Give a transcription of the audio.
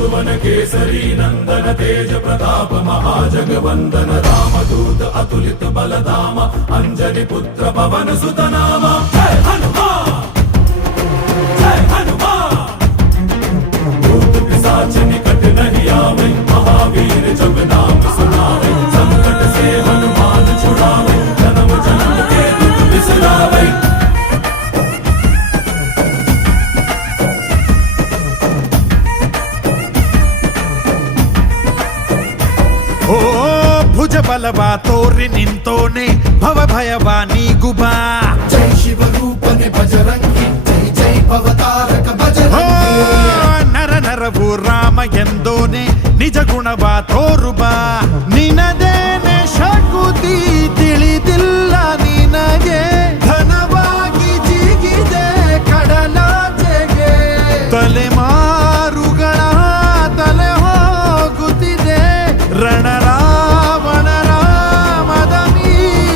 सुवन केसरी नंदन तेज प्रताप महाजगवंदन रामदूत अतुलित बलधाम अंजनी पुत्र पवन सुत नाम जय हनुमान जय हनुमान। भूत पिशाच निकट नहीं आवे महावीर जब नाम सुनावे संकट से हनुमान छुड़ावे जन्म जन्म के दुख बिसरावे। ಓ ಭುಜ ಬಲವಾ ತೋರಿ ನಿಂತೋನೆ ಭವ ಭಯವಾ ನೀಗುಬಾ ಜೈ ಶಿವ ರೂಪನೆ ಬಜರಂಗಿ ಜೈ ಜೈ ಭವತಾರಕ ಬಜರಂಗಿ ನರ ನರವು ರಾಮ ಎಂದೋನೆ ನಿಜ ಗುಣವಾ ತೋರುಬಾ ನಿನದೇನೆ ಶಕುತಿ ತಿಳಿದಿಲ್ಲ ನಿನಗೆ ಘನವಾಗಿ ಜಿಗಿದೆ ಕಡಲಾಚೆಗೆ ತಲೆಮಾರುಗಳ ತಲೆ ಹೋಗುತ್ತಿದೆ ರಣ